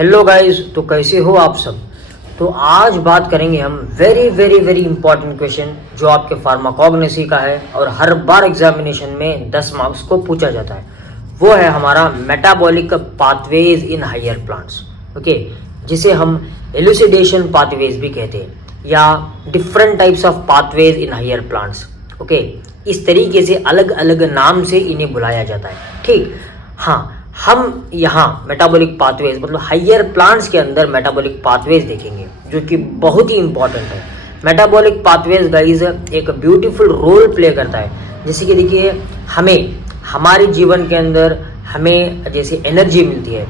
Hello guys, तो कैसे हो आप सब। तो आज बात करेंगे हम very very very important question जो आपके फार्माकोग्नोसी का है और हर बार एग्जामिनेशन में 10 मार्क्स को पूछा जाता है। वो है हमारा metabolic pathways in higher plants. Okay, जिसे हम एलुसिडेशन पाथवेज भी कहते हैं या different types of pathways in higher plants. Okay, इस तरीके से अलग अलग नाम से इन्हें बुलाया जाता है। ठीक, हाँ, हम यहाँ मेटाबॉलिक पाथवेज मतलब हायर प्लांट्स के अंदर मेटाबॉलिक पाथवेज देखेंगे जो कि बहुत ही इंपॉर्टेंट है। मेटाबॉलिक पाथवेज गाइज एक ब्यूटीफुल रोल प्ले करता है। जैसे कि देखिए, हमें हमारे जीवन के अंदर हमें जैसे एनर्जी मिलती है।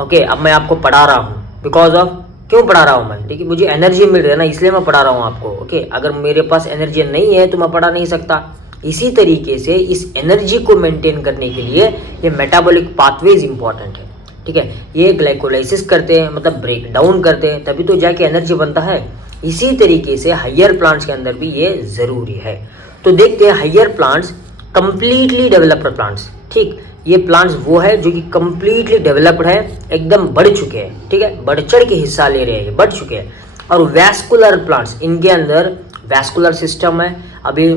ओके, अब मैं आपको पढ़ा रहा हूँ बिकॉज ऑफ क्यों पढ़ा रहा हूँ मैं, देखिए मुझे एनर्जी मिल रही है ना, इसलिए मैं पढ़ा रहा हूँ आपको। ओके, अगर मेरे पास एनर्जी नहीं है तो मैं पढ़ा नहीं सकता। इसी तरीके से इस एनर्जी को मेंटेन करने के लिए ये मेटाबॉलिक पाथवेज इंपॉर्टेंट है। ठीक है, ये ग्लाइकोलाइसिस करते हैं मतलब ब्रेक डाउन करते हैं, तभी तो जाके एनर्जी बनता है। इसी तरीके से हायर प्लांट्स के अंदर भी ये जरूरी है। तो देखते हैं higher plants completely developed plants. ठीक, ये प्लांट्स वो है जो कि कंप्लीटली डेवलप्ड है, एकदम बढ़ चुके हैं। ठीक है, बढ़ चढ़ के हिस्सा ले रहे हैं, बढ़ चुके हैं। और वैस्कुलर प्लांट्स, इनके अंदर वैस्कुलर सिस्टम है। अभी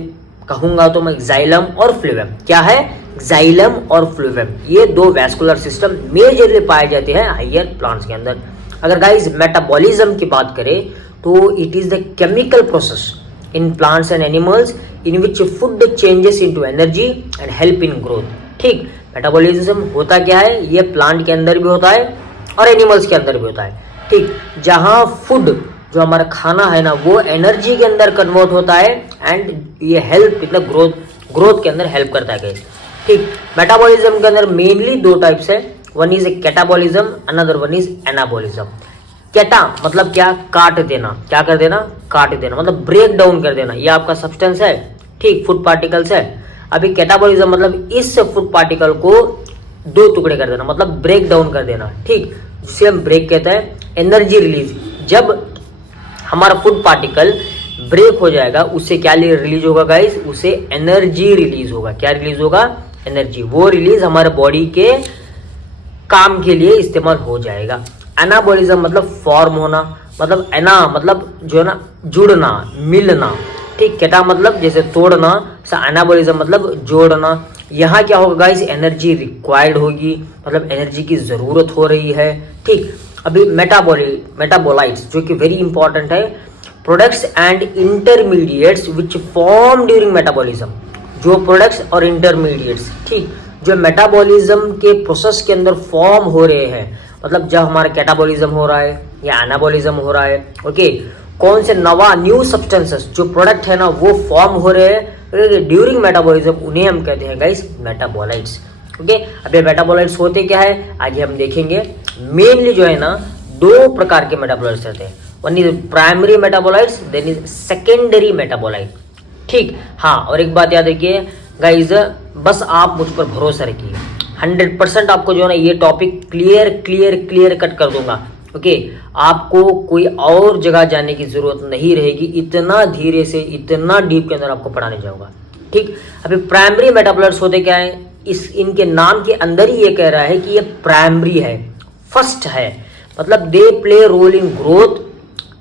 कहूंगा तो मैं जाइलम और फ्लोएम। क्या है? जाइलम और फ्लोएम, ये दो वैस्कुलर सिस्टम मेजरली पाए जाते हैं हायर प्लांट्स के अंदर। अगर गाइस मेटाबॉलिज्म की बात करें तो it is the chemical process in plants and animals in which food changes into energy and help in growth. ठीक, मेटाबॉलिज्म होता क्या है, ये प्लांट के अंदर भी होता है और एनिमल्स के अंदर भी होता है। ठीक, जहां फूड जो हमारा खाना है ना वो एनर्जी के अंदर कन्वर्ट होता है एंड ये हेल्प मतलब ग्रोथ के अंदर हेल्प करता है। ठीक, मेटाबॉलिज्म के अंदर मेनली दो टाइप्स है, one is a catabolism, another one is anabolism. Cata मतलब क्या? काट देना। क्या कर देना? काट देना, मतलब ब्रेक डाउन कर देना। ये आपका सब्सटेंस है, ठीक, फूड पार्टिकल्स है। अभी कैटाबॉलिज्म मतलब इस फूड पार्टिकल को दो टुकड़े कर देना, मतलब ब्रेक डाउन कर देना। ठीक, जिसे हम ब्रेक कहते हैं। एनर्जी रिलीज, जब हमारा फूड पार्टिकल ब्रेक हो जाएगा उससे क्या रिलीज होगा गाइस? उसे एनर्जी रिलीज होगा। क्या रिलीज होगा? एनर्जी। वो रिलीज हमारे बॉडी के काम के लिए इस्तेमाल हो जाएगा। एनाबॉलिज्म मतलब फॉर्म होना, मतलब एना मतलब जो है ना जुड़ना, मिलना। ठीक, केटा मतलब जैसे तोड़ना, एनाबॉलिज्म मतलब जोड़ना। यहाँ क्या होगा गाइस? एनर्जी रिक्वायर्ड होगी, मतलब एनर्जी की जरूरत हो रही है। ठीक, अभी मेटाबोलाइट्स जो कि वेरी इंपॉर्टेंट है, products and intermediates which form during metabolism. जो प्रोडक्ट्स और इंटरमीडिएट्स, ठीक, जो मेटाबॉलिज्म के प्रोसेस के अंदर फॉर्म हो रहे हैं, मतलब जब हमारा कैटाबॉलिज्म हो रहा है या एनाबॉलिज्म हो रहा है। ओके, कौन से नवा न्यू सब्सटेंसेस जो प्रोडक्ट है ना वो फॉर्म हो रहे हैं ड्यूरिंग मेटाबॉलिज्म, उन्हें हम कहते हैं गाइस मेटाबोलाइट्स। ओके, अब ये मेटाबोलाइट्स होते क्या है आगे हम देखेंगे। मेनली जो है ना दो प्रकार के मेटाबोलाइट्स रहते हैं, one is primary metabolites, then is secondary metabolite. ठीक, हाँ, और एक बात याद रखिए गाइज, बस आप मुझ पर भरोसा रखिए, 100% आपको जो है ना ये टॉपिक क्लियर कट कर दूंगा। ओके, आपको कोई और जगह जाने की जरूरत नहीं रहेगी, इतना धीरे से इतना डीप के अंदर आपको पढ़ाने जाऊंगा। ठीक, अभी प्राइमरी मेटाबोलाइट्स होते क्या है, इनके नाम के अंदर ही ये कह रहा है कि ये प्राइमरी है, फर्स्ट है, मतलब they play role in growth,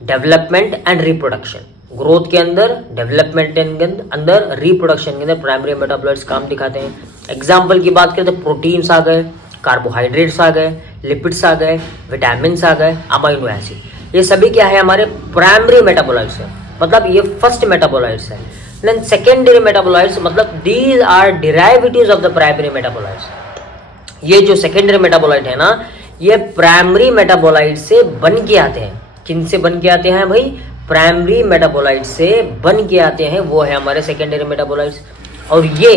development and reproduction. Growth के अंदर, डेवलपमेंट के अंदर, रिप्रोडक्शन के अंदर प्राइमरी मेटाबोलाइट्स काम दिखाते हैं। एग्जाम्पल की बात करें तो प्रोटीन्स आ गए, कार्बोहाइड्रेट्स आ गए, लिपिड्स आ गए, विटामिन्स आ गए, अमाइनो एसिड, ये सभी क्या है हमारे प्राइमरी मेटाबोलाइट्स है, मतलब ये फर्स्ट मेटाबोलाइट्स है। देन सेकेंडरी मेटाबोलाइट्स मतलब these are derivatives of the primary metabolites. ये जो सेकेंडरी मेटाबोलाइट है ना ये प्राइमरी मेटाबोलाइट से बन के आते हैं। किन से बन के आते हैं भाई? प्राइमरी मेटाबोलाइट से बन के आते हैं, वो है हमारे सेकेंडरी मेटाबोलाइट्स। और ये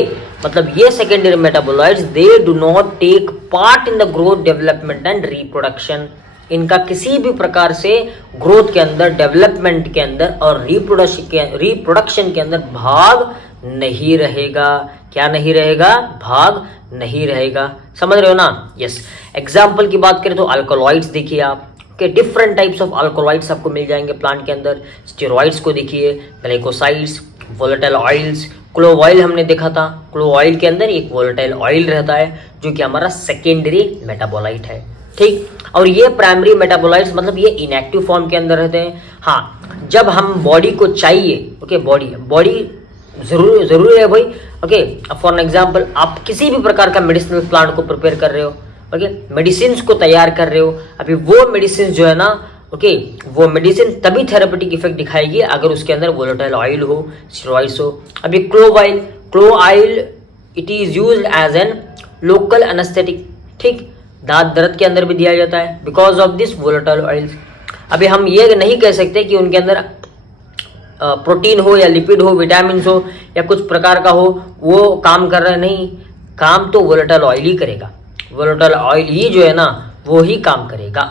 मतलब ये secondary metabolites they do not take part in the growth, development and reproduction. इनका किसी भी प्रकार से ग्रोथ के अंदर, डेवलपमेंट के अंदर और रिप्रोडक्शन के अंदर भाग नहीं रहेगा। क्या नहीं रहेगा? भाग नहीं रहेगा। समझ रहे हो ना? यस। एग्जाम्पल की बात करें तो अल्कोलॉइड्स देखिए आप के, डिफरेंट टाइप्स ऑफ अल्कोलॉइड्स आपको मिल जाएंगे प्लांट के अंदर। स्टेरॉइड्स को देखिए, glycosides, volatile oils, clove oil हमने देखा था। क्लोव ऑयल के अंदर एक वोलेटाइल ऑयल रहता है जो कि हमारा सेकेंडरी मेटाबोलाइट है। ठीक। और ये प्राइमरी मेटाबोलाइट्स मतलब ये इनएक्टिव फॉर्म के अंदर रहते हैं। हाँ, जब हम बॉडी को चाहिए, ओके, बॉडी जरूरी है भाई, ओके। फॉर एग्जांपल आप किसी भी प्रकार का मेडिसिनल प्लांट को प्रिपेयर कर रहे हो, ओके, मेडिसिन को तैयार कर रहे हो, अभी वो मेडिसिन जो है ना, ओके, वो मेडिसिन तभी थेरेपेटिक इफेक्ट दिखाएगी अगर उसके अंदर वोलेटाइल ऑयल हो, स्टेरॉइड्स हो। अभी clove oil it is used as an local anaesthetic, ठीक, दांत दर्द के अंदर भी दिया जाता है because of this volatile oils. अभी हम ये नहीं कह सकते कि उनके अंदर प्रोटीन हो या लिपिड हो, विटामिन हो या कुछ प्रकार का हो, वो काम कर रहा है, नहीं, काम तो वोलेटाइल ऑयल ही करेगा। वोलेटाइल ऑयल ही जो है ना वो ही काम करेगा,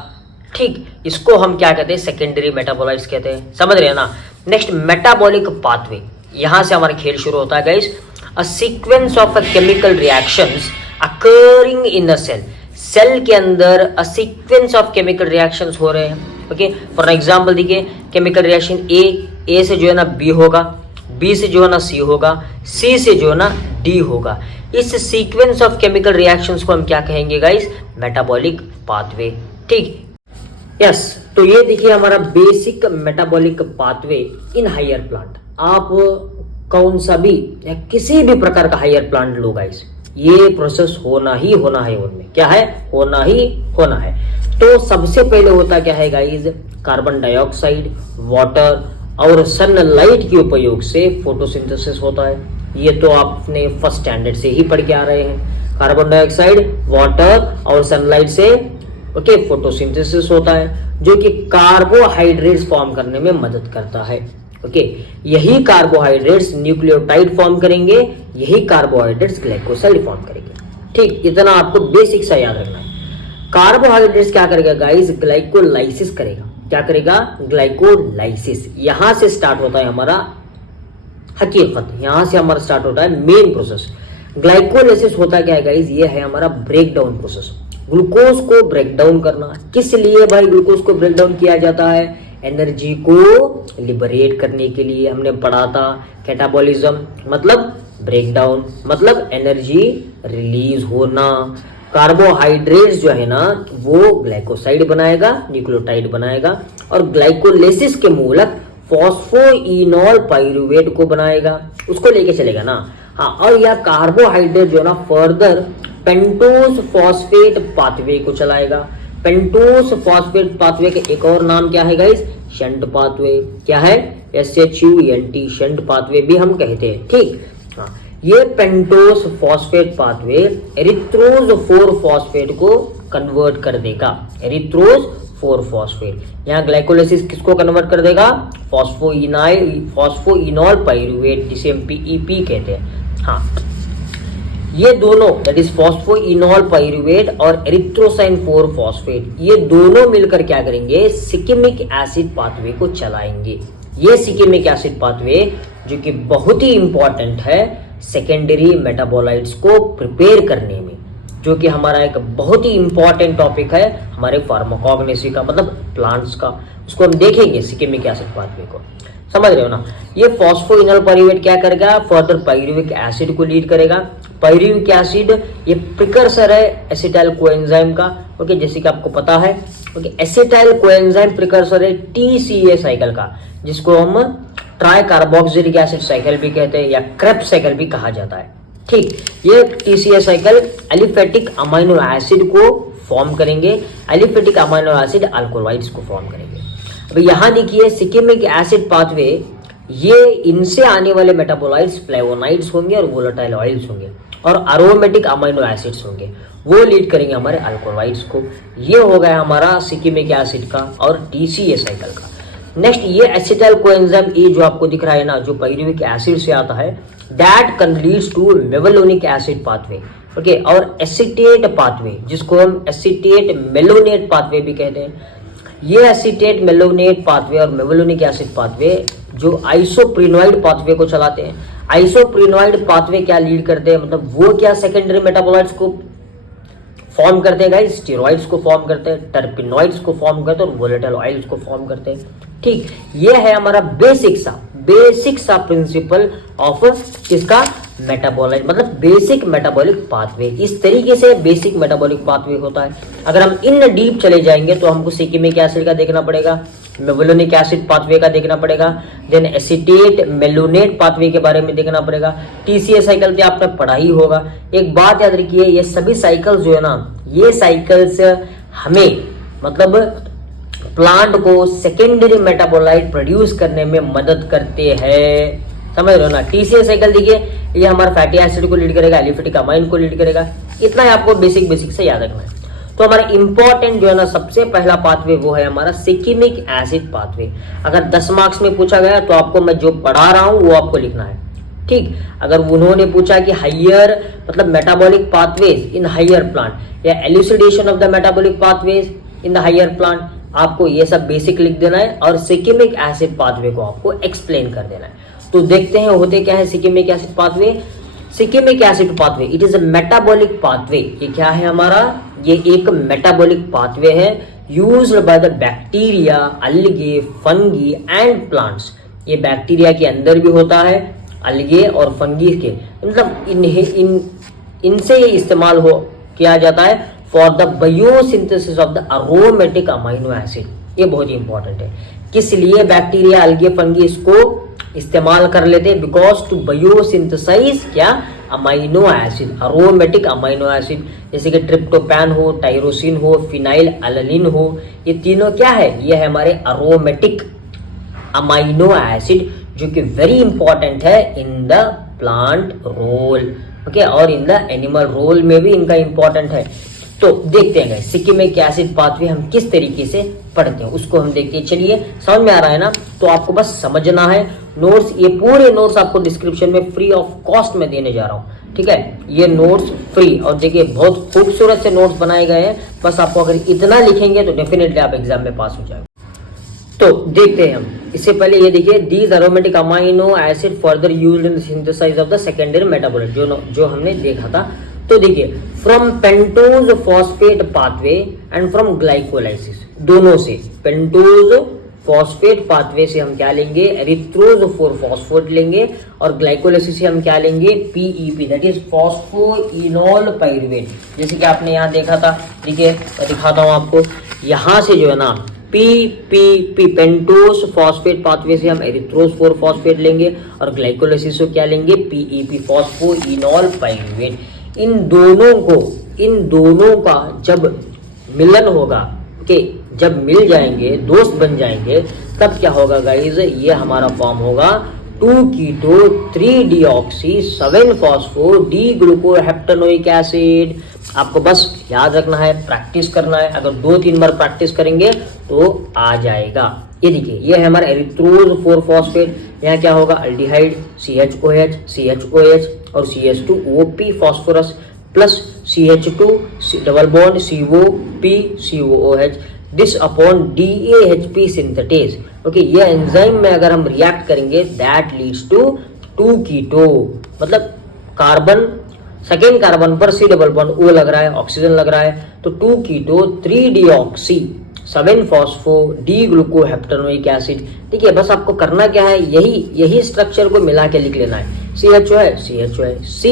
ठीक। इसको हम क्या कहते हैं, सेकेंडरी मेटाबोलाइट्स कहते हैं, समझ रहे हैं ना। नेक्स्ट मेटाबॉलिक पाथवे, यहां से हमारा खेल शुरू होता है guys. A sequence of chemical reactions occurring in a cell के अंदर a sequence of chemical reactions हो रहे हैं, ओके। फॉर एग्जांपल देखिए, केमिकल रिएक्शन ए से जो है ना बी होगा, बी से जो है ना सी होगा, सी से जो है ना डी होगा। इस सीक्वेंस ऑफ केमिकल रिएक्शंस को हम क्या कहेंगे गाइस, मेटाबॉलिक पाथवे, ठीक। यस, तो ये देखिए हमारा basic metabolic pathway in higher plant. आप कौन सा भी या किसी भी प्रकार का हायर प्लांट लो गाइस, ये प्रोसेस होना ही होना है उनमें, क्या है, होना ही होना है। तो सबसे पहले होता क्या है गाइस, कार्बन डाइऑक्साइड, वाटर और सनलाइट के उपयोग से फोटोसिंथेसिस होता है। ये तो आपने फर्स्ट स्टैंडर्ड से ही पढ़ के आ रहे हैं। कार्बन डाइऑक्साइड, वाटर और सनलाइट से ओके फोटोसिंथेसिस होता है, जो कि कार्बोहाइड्रेट्स फॉर्म करने में मदद करता है, ओके। यही कार्बोहाइड्रेट्स न्यूक्लियोटाइड फॉर्म करेंगे, यही कार्बोहाइड्रेट्स ग्लाइकोसाइड फॉर्म करेंगे, ठीक। इतना आपको बेसिक सा याद रखना है। कार्बोहाइड्रेट्स क्या करेगा गाइस, ग्लाइकोलाइसिस करेगा। क्या करेगा, ग्लाइकोलाइसिस। यहां से स्टार्ट होता है हमारा हकीकत, यहां से हमारा स्टार्ट होता है मेन प्रोसेस। ग्लाइकोलाइसिस होता क्या है गाइस, ये है हमारा ब्रेक डाउन प्रोसेस। ग्लूकोज को ब्रेक डाउन करना, किस लिए भाई ग्लूकोज को ब्रेक डाउन किया जाता है, एनर्जी को लिबरेट करने के लिए। हमने पढ़ा था कैटाबॉलिज्म मतलब ब्रेक डाउन, मतलब एनर्जी रिलीज होना। कार्बोहाइड्रेट्स जो है ना वो ग्लाइकोसाइड बनाएगा, न्यूक्लियोटाइड बनाएगा, और ग्लाइकोलाइसिस के मूलक फॉस्फोइनोल पाइरुवेट को बनाएगा, उसको लेके चलेगा ना। हाँ, और यह कार्बोहाइड्रेट जो है ना फर्दर पेंटोस फॉस्फेट पाथवे को चलाएगा। पेंटोस फॉस्फेट पाथवे का एक और नाम क्या है गाइस, शंट पाथवे। क्या है, SHUNT, शंट पाथवे भी हम कहते हैं, ठीक। हाँ, ये pentose phosphate pathway erythrose 4 phosphate को कन्वर्ट कर देगा। एरिथ्रोज 4 फॉस्फेट, यहाँ ग्लाइकोलाइसिस किसको कन्वर्ट कर देगा, फॉस्फोइनोल पाइरुवेट, जिसे हम PEP कहते हैं। हाँ, ये दोनों दैट इज फॉस्फोइनोल पाइरुवेट और एरिथ्रोसाइन 4 फॉस्फेट, ये दोनों मिलकर क्या करेंगे, सिकिमिक एसिड पाथवे को चलाएंगे। ये सिकिमिक एसिड पाथवे जो कि बहुत ही इंपॉर्टेंट है सेकेंडरी मेटाबोलाइट्स को प्रिपेयर करने में, जो कि हमारा एक बहुत ही इंपॉर्टेंट टॉपिक है हमारे फार्माकोग्नोसी का, मतलब प्लांट्स का। उसको हम देखेंगे सिकिमिक एसिड पाथवे को, समझ रहे हो ना। ये फॉस्फोइनोल पाइरुवेट क्या करेगा, फर्दर पाइरुविक एसिड को लीड करेगा। पाइरुविक एसिड ये प्रिकर्सर है एसिटाइल कोएंजाइम का, ओके, जैसे कि आपको पता है, ओके। एसिटाइल कोएंजाइम प्रिकर्सर है TCA साइकिल का, जिसको हम ट्राई कार्बोक्सिलिक एसिड साइकिल भी कहते हैं या क्रेब्स साइकिल भी कहा जाता है, ठीक। ये TCA cycle aliphatic amino acid को फॉर्म करेंगे, एलिफेटिक अमाइनो एसिड अल्कोलाइड्स को फॉर्म करेंगे। अभी यहाँ देखिए सिकिमिक एसिड पाथवे, ये इनसे आने वाले मेटाबोलाइट्स फ्लेवोनाइड्स होंगे और वोलेटाइल ऑयल्स होंगे, और अरोमेटिक अमाइनो एसिड्स होंगे, वो लीड करेंगे हमारे अल्कोलाइड्स को। ये हो गया हमारा सिकिमिक एसिड का और TCA साइकिल का। नेक्स्ट ये एसिटाइल कोएंजाइम ए जो आपको दिख रहा है ना, जो पाइरुविक एसिड से आता है, that can leads to mevalonic acid pathway, okay, और एसिटेट पाथवे, जिसको हम एसिटेट मेलोनेट पाथवे भी कहते हैं। ये एसिटेट मेलोनेट पाथवे और मेवलोनिक एसिड पाथवे जो आइसोप्रिनोइड पाथवे को चलाते हैं। आइसोप्रिनोइड पाथवे क्या लीड करते हैं, मतलब वो क्या सेकेंडरी मेटाबोलाइट्स को फॉर्म करते हैं गाइस, स्टेरॉइड्स को फॉर्म करते हैं, टर्पिनॉइड्स को फॉर्म करते हैं और वोलेटाइल ऑयल्स को फॉर्म करते हैं, ठीक। ये है हमारा बेसिक सा प्रिंसिपल ऑफ किसका, मेटाबोलाइट मतलब बेसिक मेटाबॉलिक पाथवे। इस तरीके से बेसिक मेटाबॉलिक पाथवे होता है। अगर हम इन डीप चले जाएंगे तो हमको सिकिमिक एसिड का देखना पड़ेगा, मेवलोनिक एसिड पाथवे का देखना पड़ेगा, देन एसीटेट मेलोनेट पाथवे के बारे में देखना पड़ेगा। टीसीए साइकिल तो आपने पढ़ा ही होगा। एक बात याद रखिए, ये सभी साइकिल्स जो है ना, ये साइकिल्स हमें मतलब प्लांट को सेकेंडरी मेटाबोलाइट प्रोड्यूस करने में मदद करते हैं। समझ रहे हो ना। टीसीए साइकिल देखिए, ये हमारा फैटी एसिड को लीड करेगा, एलिफेटिक अमाइन को लीड करेगा। इतना ही आपको बेसिक से याद रखना है। तो हमारा इंपॉर्टेंट जो है ना सबसे पहला पाथवे वो है हमारा सिकिमिक एसिड पाथवे। अगर 10 मार्क्स में पूछा गया तो आपको मैं जो पढ़ा रहा हूं वो आपको लिखना है, ठीक। अगर उन्होंने पूछा कि हायर मतलब metabolic pathways in higher plant या elucidation of the metabolic pathways in the higher plant, आपको ये सब बेसिक लिख देना है और सिकिमिक एसिड पाथवे को आपको एक्सप्लेन कर देना है। तो देखते हैं होते क्या है shikimic acid pathway. Shikimic acid pathway it is a metabolic pathway. ये क्या है हमारा, ये एक मेटाबॉलिक पाथवे है used by the bacteria, algae, fungi and plants. ये बैक्टीरिया के अंदर भी होता है, अलगे और फंगी के, मतलब इनसे ये इस्तेमाल हो किया जाता है for the biosynthesis of the aromatic amino acid. ये बहुत ही इंपॉर्टेंट है। किस लिए बैक्टीरिया, अलगे, फंगी इसको इस्तेमाल कर लेते हैं? बिकॉज टू बायोसिंथेसाइज क्या, amino acid, aromatic amino acid, जैसे कि ट्रिप्टोपैन हो, टायरोसिन हो, फिनाइल अलानिन हो, ये तीनों क्या है, ये है हमारे अरोमेटिक अमाइनो एसिड जो कि वेरी इंपॉर्टेंट है in the plant role, okay, और इन द एनिमल रोल में भी इनका इंपॉर्टेंट है। तो देखते हैं सिकिमिक एसिड पाथवे हम किस तरीके से पढ़ते हैं उसको हम देखते हैं। चलिए, समझ में आ रहा है ना? तो आपको बस समझना है। नोट्स, ये पूरे नोट्स आपको डिस्क्रिप्शन में फ्री ऑफ कॉस्ट में देने जा रहा हूँ, ठीक है। ये नोट्स फ्री, और देखिए बहुत खूबसूरत से नोट्स बनाए गए हैं। बस आपको अगर इतना लिखेंगे तो डेफिनेटली आप एग्जाम में पास हो जाएंगे। तो देखते हैं हम। इससे पहले ये देखिए, these aromatic amino acid further used in synthesize of the secondary metabolite, जो हमने देखा था। तो देखिए, from pentose phosphate pathway and from glycolysis, दोनों से पेंटोज फॉस्फेट पाथवे से हम क्या लेंगे, एरिथ्रोज 4 फॉस्फेट लेंगे, और ग्लाइकोलाइसिस से हम क्या लेंगे, PEP, that is phosphoenol pyruvate. जैसे कि आपने यहाँ देखा था, देखिए मैं दिखाता हूँ आपको, यहाँ से जो है ना पीपीपी पेंटोस फॉस्फेट पाथवे से हम एरिथ्रोज 4 फॉस्फेट लेंगे, और ग्लाइकोलाइसिस से क्या लेंगे, पीईपी, फॉस्फोइनोल पाइरुवेट। इन दोनों का जब मिलन होगा, कि जब मिल जाएंगे, दोस्त बन जाएंगे, तब क्या होगा गाइज, ये हमारा फॉर्म होगा 2 कीटो 3 डीऑक्सी 7 फॉस्फो डी ग्लूकोहेप्टेनोइक एसिड। आपको बस याद रखना है, प्रैक्टिस करना है। अगर 2-3 बार प्रैक्टिस करेंगे तो आ जाएगा। ये देखिए, ये है हमारा एरिथ्रोज 4 फॉस्फेट। यहाँ क्या होगा, अल्डिहाइड CHOH CHOH और CH2OP phosphorus plus CH2 double bond COP COOH, this upon DAHP synthetase. Okay, ये एंजाइम में अगर हम रिएक्ट करेंगे दैट लीड्स टू 2 कीटो, मतलब कार्बन, सेकेंड कार्बन पर C डबल बॉन्ड O लग रहा है, ऑक्सीजन लग रहा है, तो 2 कीटो 3 डीऑक्सी 7 फॉस्फो डी ग्लूकोहेप्टेनोइक एसिड। ठीक है, बस आपको करना क्या है, यही स्ट्रक्चर को मिला के लिख लेना है। CHO है C,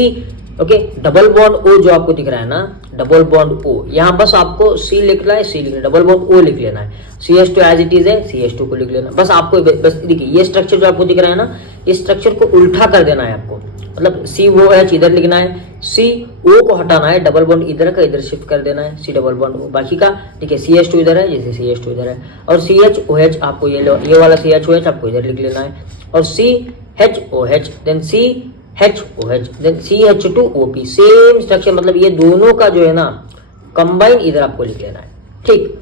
okay, double bond O जो आपको दिख रहा है ना, डबल बॉन्ड O, यहाँ बस आपको C लिखना है, C लिखना है, डबल बॉन्ड O लिख लेना है। CH2 एज इट इज है, CH2 को लिख लेना। बस आपको बस देखिए, ये स्ट्रक्चर जो आपको दिख रहा है ना, इस स्ट्रक्चर को उल्टा कर देना है आपको, मतलब COH इधर लिखना है, CO को हटाना है, डबल बॉन्ड इधर का इधर शिफ्ट कर देना है, C डबल बॉन्ड O, बाकी का ठीक है, CH2 इधर है, जैसे CH2 इधर है, और CHOH आपको ये वाला CHOH आपको इधर लिख लेना है, और CHOH then CHOH then CH2OP, same structure, मतलब ये दोनों का जो है ना कंबाइन इधर आपको लिख लेना है। ठीक,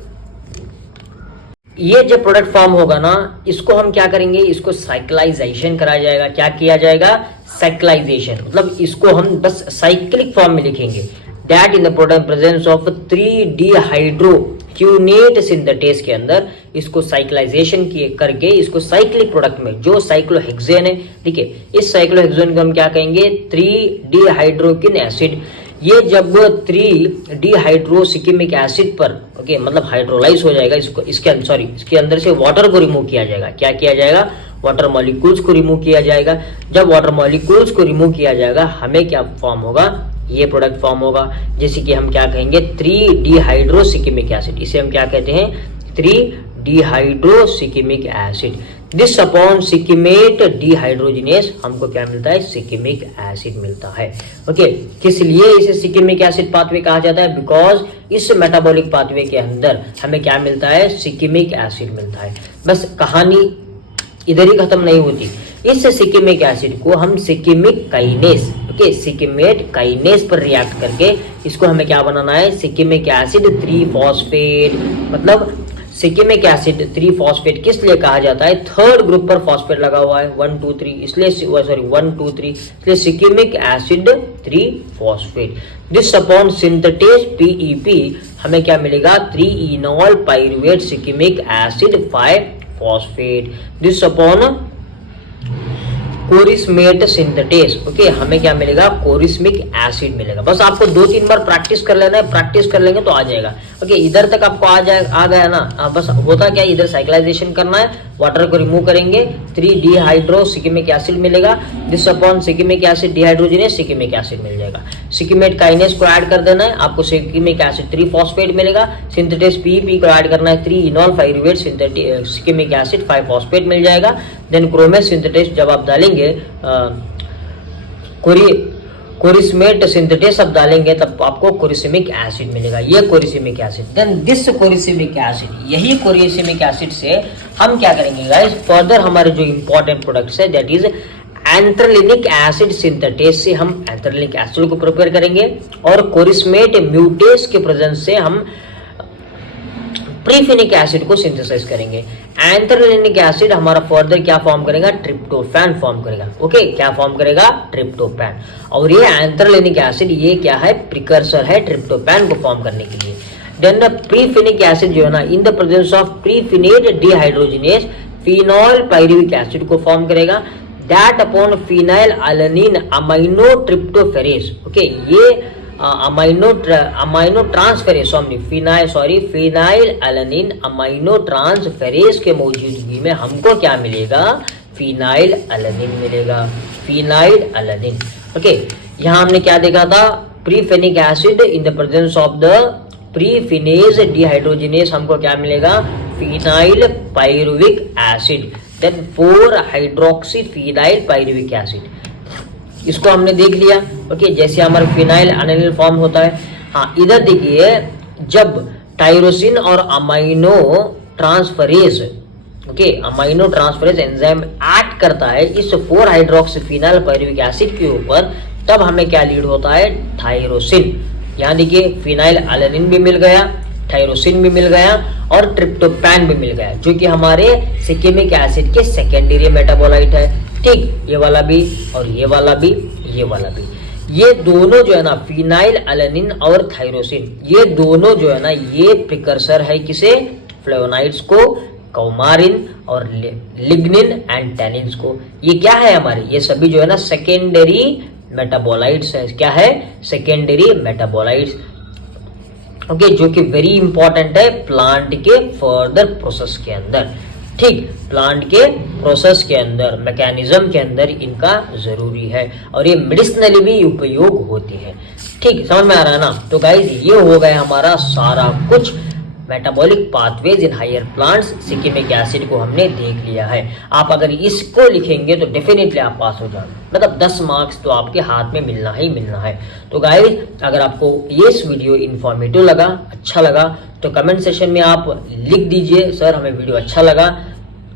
ये जब प्रोडक्ट फॉर्म होगा ना, इसको हम क्या करेंगे, इसको साइक्लाइजेशन कराया जाएगा। क्या किया जाएगा, साइक्लाइजेशन, मतलब इसको हम बस साइक्लिक फॉर्म में लिखेंगे। That in the product presence of three dehydroquinate synthetase के अंदर इसको साइक्लाइजेशन करके इसको साइक्लिक प्रोडक्ट में जो साइक्लोहेक्सेन है, ठीक है, इस साइक्लोहेक्सेन को हम क्या कहेंगे, 3-डिहाइड्रोक्विन एसिड। ये जब 3-डिहाइड्रोसिकिमिक एसिड पर ओके मतलब हाइड्रोलाइज हो जाएगा, इसके अंदर से वाटर को रिमूव किया जाएगा। क्या किया जाएगा, वाटर मॉलिक्यूल्स को रिमूव किया जाएगा। जब वाटर मॉलिक्यूल्स को रिमूव किया जाएगा हमें क्या फॉर्म होगा, ये प्रोडक्ट फॉर्म होगा, जैसे कि हम क्या कहेंगे 3-डिहाइड्रोसिकिमिक एसिड, इसे हम क्या कहते हैं 3-डिहाइड्रोसिकिमिक एसिड। दिस अपॉन सिकिमेट डिहाइड्रोजिनेस हमको क्या मिलता है, सिकिमिक एसिड मिलता है। ओके, किस लिए इसे सिकिमिक एसिड पाथवे कहा जाता है, बिकॉज इस मेटाबॉलिक पाथवे के अंदर हमें क्या मिलता है, सिकिमिक एसिड मिलता है। बस कहानी इधर ही खत्म नहीं होती, इस सिकिमिक एसिड को हम सिकिमिक काइनेस, ओके, सिकिमेट काइनेस पर रिएक्ट करके इसको हमें क्या बनाना है, सिकिमिक एसिड 3-फॉस्फेट। मतलब सिकिमिक एसिड 3-फॉस्फेट किस लिए कहा जाता है, थर्ड ग्रुप पर फॉस्फेट लगा हुआ है 1 2 3, इसलिए सॉरी 1 2 3, इसलिए shikimic acid three phosphate. This upon synthetase PEP हमें क्या मिलेगा, three enol pyruvate shikimic acid five phosphate. This upon chorismate synthetase, okay, हमें क्या मिलेगा, कोरिस्मिक एसिड मिलेगा। बस आपको 2-3 बार प्रैक्टिस कर लेना है, प्रैक्टिस कर लेंगे तो आ जाएगा। ओके, इधर तक आपको आ गया ना। बस होता क्या, इधर साइक्लाइजेशन करना है, वाटर को रिमूव करेंगे, 3-डिहाइड्रोसिकिमिक एसिड मिलेगा। This upon shikimic acid dehydrogenase shikimic acid मिल जाएगा। सिकिमेट काइनेस को ऐड कर देना है, आपको सिकिमिक एसिड 3-फॉस्फेट मिलेगा। सिंथेटेज PEP को ऐड करना है, 3-इनॉल पाइरुवेट सिकिमिक एसिड 5-फॉस्फेट मिल जाएगा। देन क्रोमेस सिंथेटेज जब आप डालेंगे, कोरिस्मेट सिंथेटेज अब डालेंगे तब आपको कोरिस्मिक एसिड मिलेगा, ये कोरिस्मिक एसिड। देन दिस कोरिस्मिक एसिड, यही कोरिस्मिक एसिड से हम क्या करेंगे गाइस, फर्दर हमारे जो इंपॉर्टेंट प्रोडक्ट्स है दैट इज एंथ्रेलिनिक एसिड सिंथेटेज से हम एंथ्रेलिनिक एसिड को प्रिपेयर करेंगे, और कोरिस्मेट म्यूटेस के प्रेजेंस से हम प्रीफिनिक एसिड को सिंथेसाइज करेंगे। एंथ्रेलिनिक एसिड हमारा फर्दर क्या फॉर्म करेगा, ट्रिप्टोफैन फॉर्म करेगा। ओके, क्या फॉर्म करेगा, ट्रिप्टोफैन। और ये एंथ्रेलिनिक एसिड ये क्या है, प्रिकर्सर है ट्रिप्टोफैन को फॉर्म करने के लिए। देन प्रीफिनिक एसिड जो है ना, in the presence of prephenate dehydrogenase phenol pyruvic acid को फॉर्म करेगा। That upon phenylalanine amino transferase, okay, ये amino transferase phenylalanine amino transferase के मौजूदगी में हमको क्या मिलेगा, फिनाइल अलानिन मिलेगा, फिनाइल अलानिन। ओके, यहाँ हमने क्या देखा था, prephenic acid in the presence of the prephenase dehydrogenase हमको क्या मिलेगा, phenylpyruvic acid. Then four hydroxy phenylpyruvic acid, इसको हमने देख लिया। ओके, जैसे हमारा फिनाइल अनिल फॉर्म होता है। हाँ, इधर देखिए, जब टायरोसिन और amino transferase, okay, amino transferase enzyme act करता है इस 4-हाइड्रोक्सीफिनाइल पाइरुविक एसिड के ऊपर, तब हमें क्या लीड होता है, थायरोसिन। यहाँ देखिए, फिनाइल अलानिन भी मिल गया, थायरोसिन भी मिल गया और ट्रिप्टोफैन भी मिल गया, जो कि हमारे सिकिमिक एसिड के सेकेंडरी मेटाबोलाइट है। ठीक, ये वाला भी और ये वाला भी, ये वाला भी, ये दोनों जो है ना, फिनाइल अलानिन और थायरोसिन, ये दोनों जो है ना, ये प्रिकर्सर है किसे, फ्लेवोनाइड्स को, कौमारिन और लिग्निन एंड टैनिन्स को। ये क्या है हमारे, ये सभी जो है ना सेकेंडरी मेटाबोलाइट्स है। क्या है, सेकेंडरी मेटाबोलाइट्स। ओके, जो कि वेरी इंपॉर्टेंट है प्लांट के फर्दर प्रोसेस के अंदर। ठीक, प्लांट के प्रोसेस के अंदर, मैकेनिज्म के अंदर इनका जरूरी है, और ये मेडिसिनली भी उपयोग होती है। ठीक, समझ में आ रहा है ना। तो गाइस, ये हो गया हमारा सारा कुछ metabolic pathways in higher plants. Shikimic acid को हमने देख लिया है। आप अगर इसको लिखेंगे तो डेफिनेटली आप पास हो जाओगे, मतलब 10 मार्क्स तो आपके हाथ में मिलना ही मिलना है। तो गाइस, अगर आपको ये वीडियो इन्फॉर्मेटिव लगा, अच्छा लगा, तो कमेंट सेशन में आप लिख दीजिए, सर हमें वीडियो अच्छा लगा।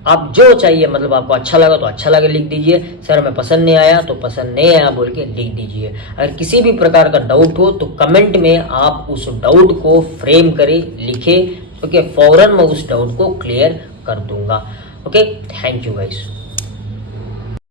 आप जो चाहिए, मतलब आपको अच्छा लगा तो अच्छा लगा लिख दीजिए, सर हमें पसंद नहीं आया तो पसंद नहीं आया बोल के लिख दीजिए। अगर किसी भी प्रकार का डाउट हो तो कमेंट में आप उस डाउट को फ्रेम करें, लिखें, ओके, फौरन मैं उस डाउट को क्लियर कर दूंगा। Okay, thank you guys.